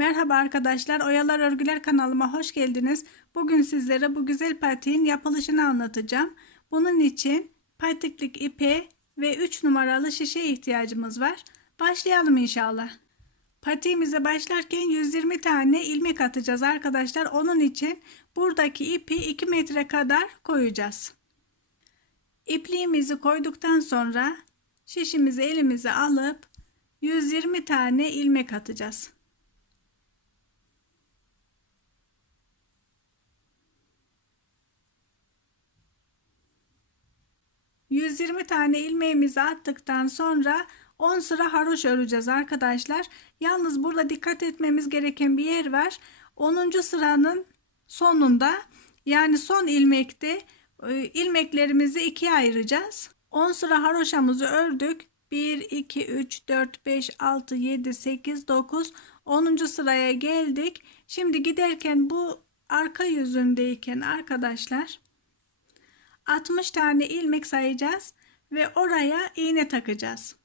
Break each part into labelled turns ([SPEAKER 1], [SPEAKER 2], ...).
[SPEAKER 1] Merhaba arkadaşlar, Oyalar Örgüler kanalıma hoş geldiniz. Bugün sizlere bu güzel patiğin yapılışını anlatacağım. Bunun için patiklik ipe ve 3 numaralı şişe ihtiyacımız var. Başlayalım inşallah. Patiğimize başlarken 120 tane ilmek atacağız arkadaşlar. Onun için buradaki ipi 2 metre kadar koyacağız. İpliğimizi koyduktan sonra şişimizi elimize alıp 120 tane ilmek atacağız. 120 tane ilmeğimizi attıktan sonra 10 sıra haroş öreceğiz arkadaşlar. Yalnız burada dikkat etmemiz gereken bir yer var. 10. sıranın sonunda yani son ilmekte e, ilmeklerimizi ikiye ayıracağız. 10 sıra haroşamızı ördük. 1, 2, 3, 4, 5, 6, 7, 8, 9, 10. sıraya geldik. Şimdi giderken bu arka yüzündeyken arkadaşlar 60 tane ilmek sayacağız ve oraya iğne takacağız.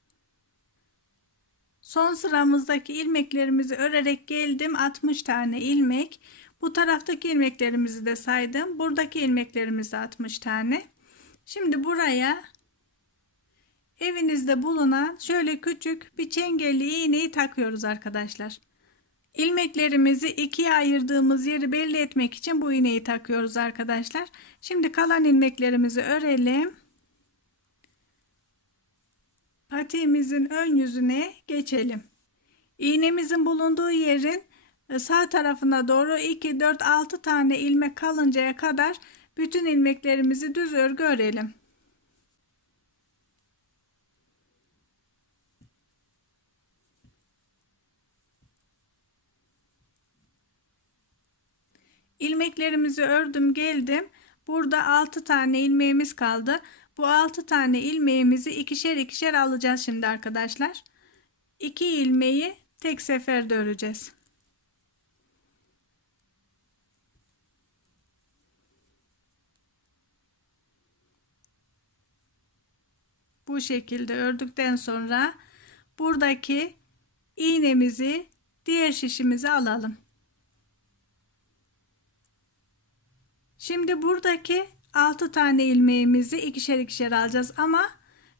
[SPEAKER 1] Son sıramızdaki ilmeklerimizi örerek geldim 60 tane ilmek. Bu taraftaki ilmeklerimizi de saydım. Buradaki ilmeklerimizi 60 tane. Şimdi buraya evinizde bulunan şöyle küçük bir çengelli iğneyi takıyoruz arkadaşlar. İlmeklerimizi ikiye ayırdığımız yeri belli etmek için bu iğneyi takıyoruz arkadaşlar. Şimdi kalan ilmeklerimizi örelim. Patiğimizin ön yüzüne geçelim. İğnemizin bulunduğu yerin e, sağ tarafına doğru 2, 4, 6 tane ilmek kalıncaya kadar bütün ilmeklerimizi düz örgü örelim. İlmeklerimizi ördüm geldim. Burada 6 tane ilmeğimiz kaldı. Bu 6 tane ilmeğimizi ikişer ikişer alacağız şimdi arkadaşlar. 2 ilmeği tek seferde öreceğiz. Bu şekilde ördükten sonra buradaki iğnemizi diğer şişimize alalım. Şimdi buradaki 6 tane ilmeğimizi ikişer ikişer alacağız ama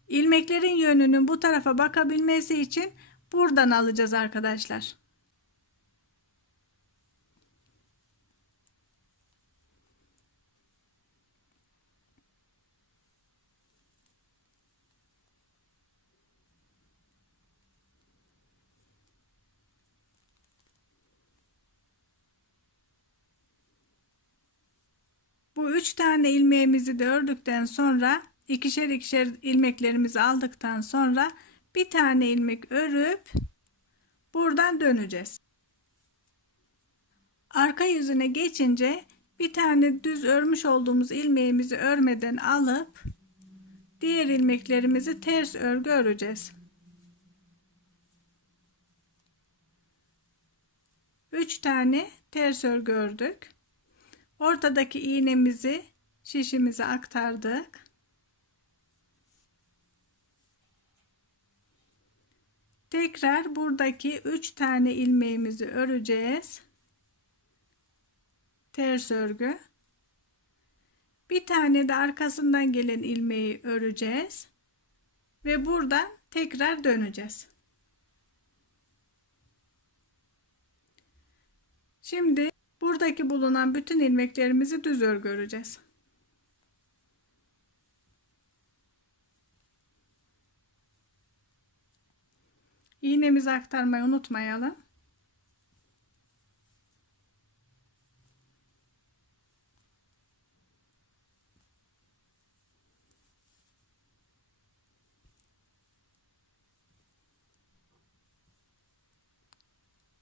[SPEAKER 1] ilmeklerin yönünün bu tarafa bakabilmesi için buradan alacağız arkadaşlar. Bu üç tane ilmeğimizi de ördükten sonra ikişer ikişer ilmeklerimizi aldıktan sonra bir tane ilmek örüp buradan döneceğiz. Arka yüzüne geçince bir tane düz örmüş olduğumuz ilmeğimizi örmeden alıp diğer ilmeklerimizi ters örgü öreceğiz. 3 tane ters örgü ördük. Ortadaki iğnemizi şişimize aktardık. Tekrar buradaki 3 tane ilmeğimizi öreceğiz. Ters örgü. Bir tane de arkasından gelen ilmeği öreceğiz. Ve buradan tekrar döneceğiz. Şimdi Buradaki bulunan bütün ilmeklerimizi düz örgü öreceğiz. İğnemizi aktarmayı unutmayalım.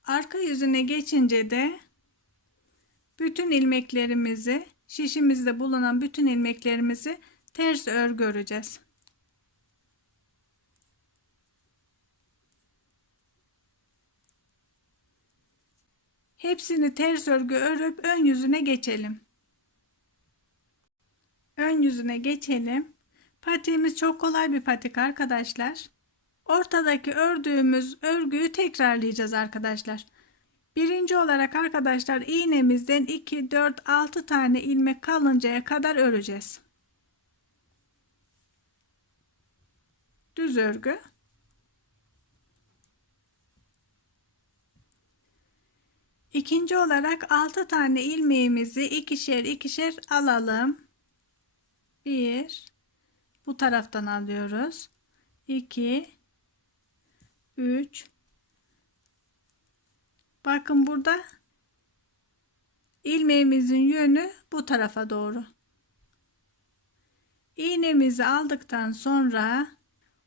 [SPEAKER 1] Arka yüzüne geçince de bütün ilmeklerimizi şişimizde bulunan bütün ilmeklerimizi ters örgü öreceğiz. Hepsini ters örgü örüp ön yüzüne geçelim. Ön yüzüne geçelim. Patiğimiz çok kolay bir patik arkadaşlar. Ortadaki ördüğümüz örgüyü tekrarlayacağız arkadaşlar. Birinci olarak arkadaşlar iğnemizden 2, 4, 6 tane ilmek kalıncaya kadar öreceğiz. Düz örgü. İkinci olarak 6 tane ilmeğimizi ikişer ikişer alalım. 1 bu taraftan alıyoruz. 2 3 Bakın burada ilmeğimizin yönü bu tarafa doğru. İğnemizi aldıktan sonra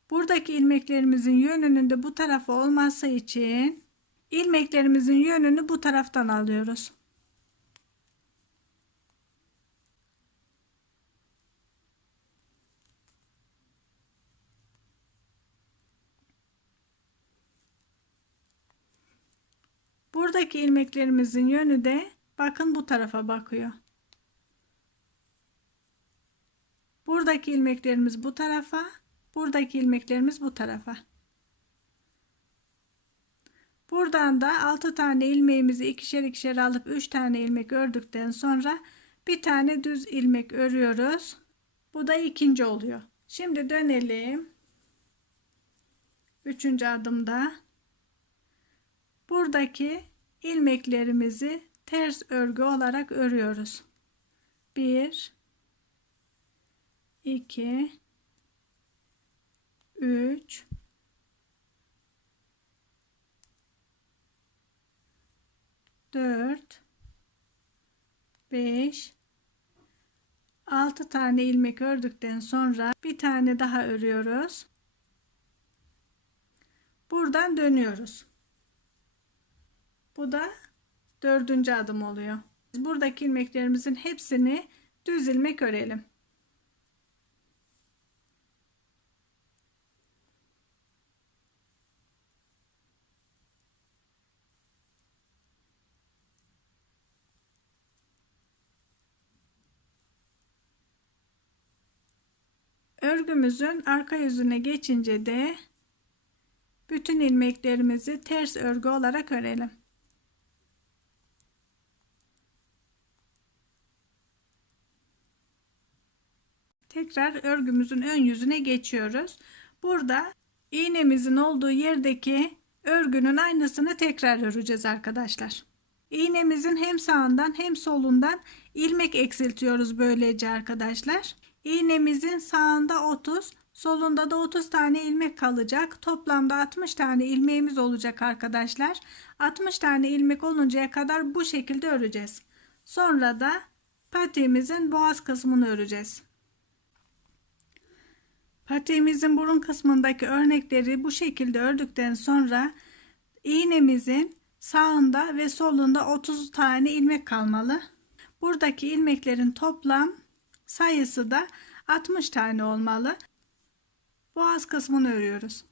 [SPEAKER 1] buradaki ilmeklerimizin yönünün de bu tarafa olması için ilmeklerimizin yönünü bu taraftan alıyoruz. Buradaki ilmeklerimizin yönü de bakın bu tarafa bakıyor. Buradaki ilmeklerimiz bu tarafa, buradaki ilmeklerimiz bu tarafa. Buradan da 6 tane ilmeğimizi ikişer ikişer alıp 3 tane ilmek ördükten sonra bir tane düz ilmek örüyoruz. Bu da ikinci oluyor. Şimdi dönelim. Üçüncü adımda buradaki ilmeklerimizi ters örgü olarak örüyoruz. 1 2 3 4 5 6 tane ilmek ördükten sonra bir tane daha örüyoruz. Buradan dönüyoruz. Bu da dördüncü adım oluyor. Buradaki ilmeklerimizin hepsini düz ilmek örelim. Örgümüzün arka yüzüne geçince de bütün ilmeklerimizi ters örgü olarak örelim. Tekrar örgümüzün ön yüzüne geçiyoruz. Burada iğnemizin olduğu yerdeki örgünün aynısını tekrar öreceğiz arkadaşlar. İğnemizin hem sağından hem solundan ilmek eksiltiyoruz böylece arkadaşlar. İğnemizin sağında 30, solunda da 30 tane ilmek kalacak. Toplamda 60 tane ilmeğimiz olacak arkadaşlar. 60 tane ilmek oluncaya kadar bu şekilde öreceğiz. Sonra da patiğimizin boğaz kısmını öreceğiz. Patiğimizin burun kısmındaki örnekleri bu şekilde ördükten sonra iğnemizin sağında ve solunda 30 tane ilmek kalmalı. Buradaki ilmeklerin toplam sayısı da 60 tane olmalı. Boğaz kısmını örüyoruz.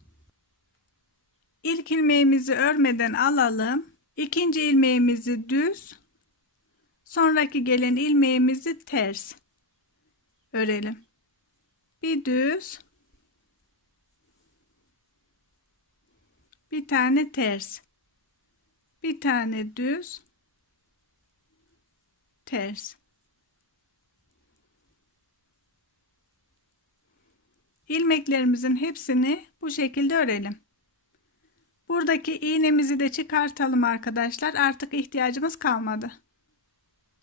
[SPEAKER 1] İlk ilmeğimizi örmeden alalım. İkinci ilmeğimizi düz. Sonraki gelen ilmeğimizi ters örelim. Bir düz. Bir tane ters. Bir tane düz. Ters. ilmeklerimizin hepsini bu şekilde örelim. Buradaki iğnemizi de çıkartalım arkadaşlar. Artık ihtiyacımız kalmadı.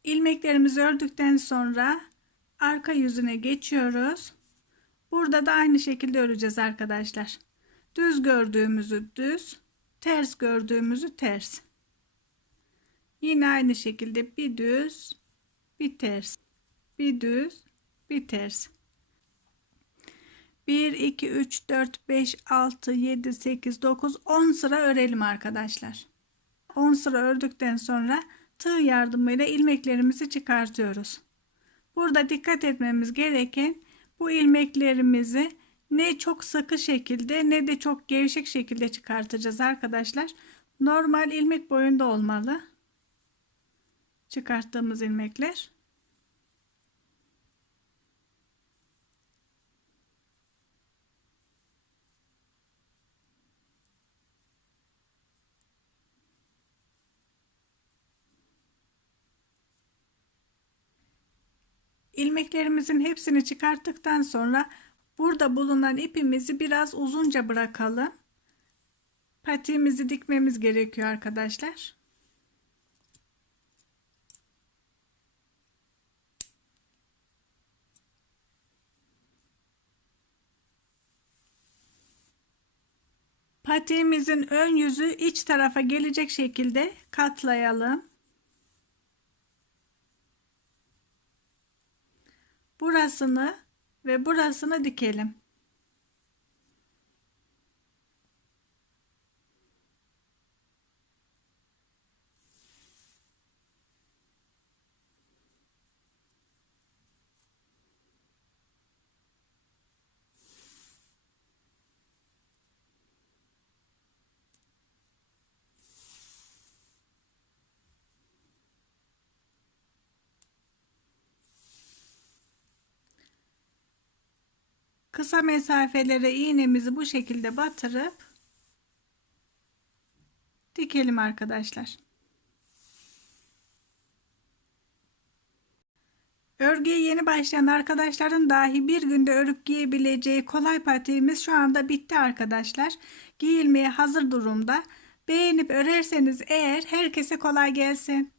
[SPEAKER 1] İlmeklerimizi ördükten sonra arka yüzüne geçiyoruz. Burada da aynı şekilde öreceğiz arkadaşlar. Düz gördüğümüzü düz, ters gördüğümüzü ters. Yine aynı şekilde bir düz, bir ters, bir düz, bir ters. 1, 2, 3, 4, 5, 6, 7, 8, 9, 10 sıra örelim arkadaşlar. 10 sıra ördükten sonra tığ yardımıyla ilmeklerimizi çıkartıyoruz. Burada dikkat etmemiz gereken bu ilmeklerimizi ne çok sıkı şekilde ne de çok gevşek şekilde çıkartacağız arkadaşlar. Normal ilmek boyunda olmalı. Çıkarttığımız ilmekler. İlmeklerimizin hepsini çıkarttıktan sonra burada bulunan ipimizi biraz uzunca bırakalım. Patiğimizi dikmemiz gerekiyor arkadaşlar. Patiğimizin ön yüzü iç tarafa gelecek şekilde katlayalım. Burasını ve burasını dikelim. Kısa mesafelere iğnemizi bu şekilde batırıp dikelim arkadaşlar. Örgüye yeni başlayan arkadaşların dahi bir günde örüp giyebileceği kolay patiğimiz şu anda bitti arkadaşlar. Giyilmeye hazır durumda. Beğenip örerseniz eğer herkese kolay gelsin.